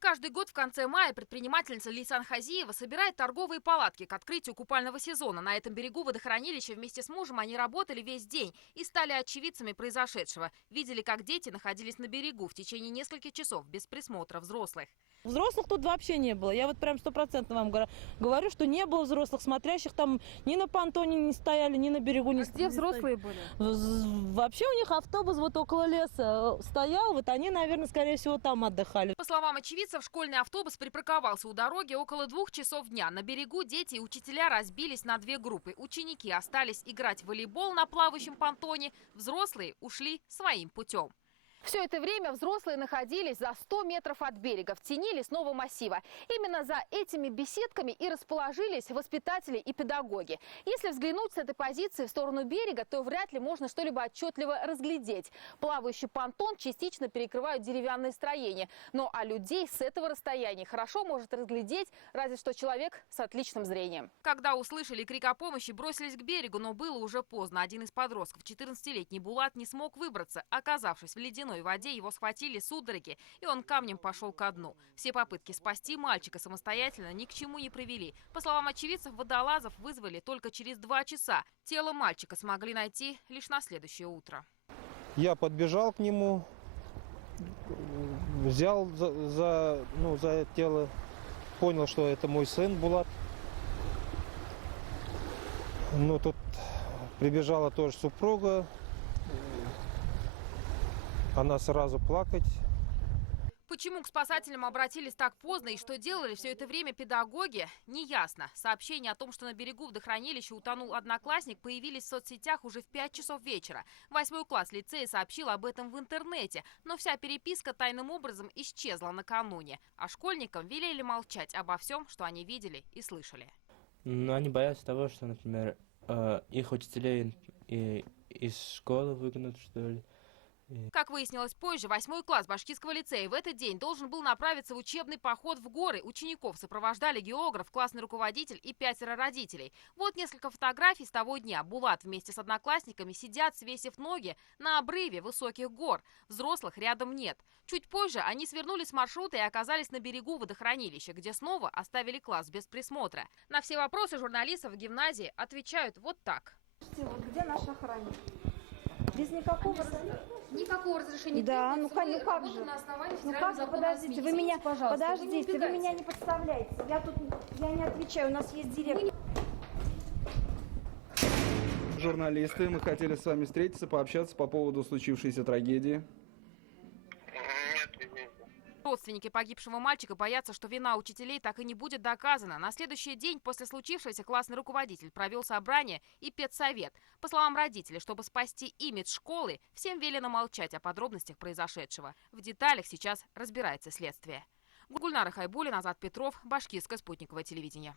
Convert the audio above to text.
Каждый год в конце мая предпринимательница Лейсан Хазиева собирает торговые палатки к открытию купального сезона. На этом берегу водохранилища вместе с мужем они работали весь день и стали очевидцами произошедшего. Видели, как дети находились на берегу в течение нескольких часов без присмотра взрослых. Взрослых тут вообще не было. Я вот прям 100% вам говорю, что не было взрослых, смотрящих там ни на понтоне не стояли, ни на берегу не стояли. Где взрослые были? Вообще у них автобус вот около леса стоял, вот они, наверное, скорее всего, там отдыхали. По словам очевидцев, школьный автобус припарковался у дороги около 2 часов дня. На берегу дети и учителя разбились на две группы. Ученики остались играть в волейбол на плавающем понтоне, взрослые ушли своим путем. Все это время взрослые находились за 100 метров от берега, в тени лесного массива. Именно за этими беседками и расположились воспитатели и педагоги. Если взглянуть с этой позиции в сторону берега, то вряд ли можно что-либо отчетливо разглядеть. Плавающий понтон частично перекрывают деревянные строения. Ну а людей с этого расстояния хорошо может разглядеть разве что человек с отличным зрением. Когда услышали крик о помощи, бросились к берегу, но было уже поздно. Один из подростков, 14-летний Булат, не смог выбраться. Оказавшись в ледяной воде, его схватили судороги, и он камнем пошел ко дну. Все попытки спасти мальчика самостоятельно ни к чему не привели. По словам очевидцев, водолазов вызвали только через 2 часа. Тело мальчика смогли найти лишь на следующее утро. Я подбежал к нему, взял за тело, понял, что это мой сын Булат. Ну, тут прибежала тоже супруга. Она сразу плакать. Почему к спасателям обратились так поздно и что делали все это время педагоги, неясно. Сообщения о том, что на берегу водохранилища утонул одноклассник, появились в соцсетях уже в 5 часов вечера. 8 класс лицея сообщил об этом в интернете, но вся переписка тайным образом исчезла накануне. А школьникам велели молчать обо всем, что они видели и слышали. Но они боятся того, что, например, их учителей из школы выгонят, что ли. Как выяснилось позже, 8 класс Башкирского лицея в этот день должен был направиться в учебный поход в горы. Учеников сопровождали географ, классный руководитель и 5 родителей. Вот несколько фотографий с того дня. Булат вместе с одноклассниками сидят, свесив ноги на обрыве высоких гор. Взрослых рядом нет. Чуть позже они свернули с маршрута и оказались на берегу водохранилища, где снова оставили класс без присмотра. На все вопросы журналистов в гимназии отвечают вот так. Вот где наш охранник? Без никакого разрешения. Да, ну как же? Ну как же, подождите, вы меня, подождите, вы меня не подставляете. Я не отвечаю, у нас есть директор. Журналисты, мы хотели с вами встретиться, пообщаться по поводу случившейся трагедии. Родственники погибшего мальчика боятся, что вина учителей так и не будет доказана. На следующий день после случившегося классный руководитель провел собрание и педсовет. По словам родителей, чтобы спасти имидж школы, всем велено молчать о подробностях произошедшего. В деталях сейчас разбирается следствие. Гульнара Хайбуллина, Азат Петров, Башкирское спутниковое телевидение.